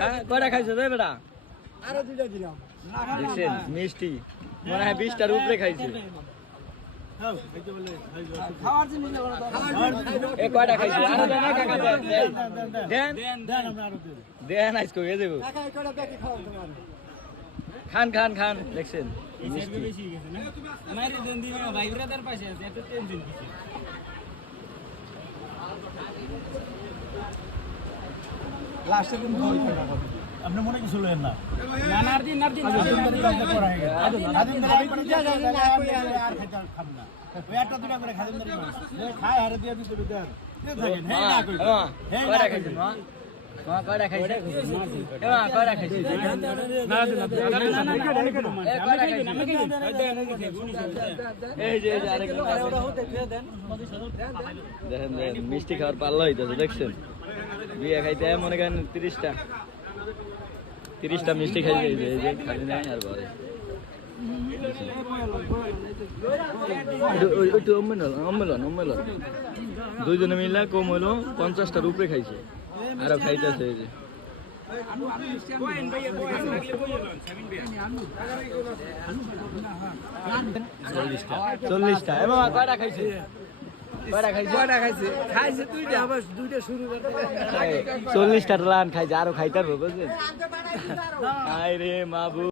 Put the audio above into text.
হ্যাঁ কয়টা খাইছো রে বেটা? আরো দুইটা দিলাম। দেখছেন মিষ্টি মনে হয় 20টার উপরে খাইছে। খাওয়ার জিনিস এ কয়টা খাইছে? আরো দেন না কাকা দেন দেন দেন আমরা আরো দেব। দেন আজকে হয়ে যাবো। কাকা এই কয়টা ব্যাকে খাওয়ান তোমার। খান খান খান দেখছেন মিষ্টি। লাস্টে কিন্তু দই খাওয়া হবে। আপনি মনে কিছু লেন না আর খাইতে খাব না ওই একটা দুটা করে খাবেন খায় হারে দিয়ে দিতে দেন কয়টা খাইছে মা? মা কয়টা খাইছে? এ মা কয়টা খাইছে? এই যে আরেকজন দেখেন দেখেন মিষ্টি খাওয়ার পাল্লা হইতেছে দেখছেন। বিয়ে খাইতে মনে করেন 30টা মিষ্টি খাইছে এই যে খালি নাই আর বলে একটু অম্মেলন দুইজনে মিলে কম হইলো 50টার উপরে খাইছে আরো খাইতেছে এই যে চল্লিশটা এ মামা কয়টা খাইছে? কয়টা খাইছে? খাইছে দুইটা আবার দুইটা শুরু করতে 40টা রান খাইছে আরো খাইতে পারবো বুঝছেন? আয় রে মাবু।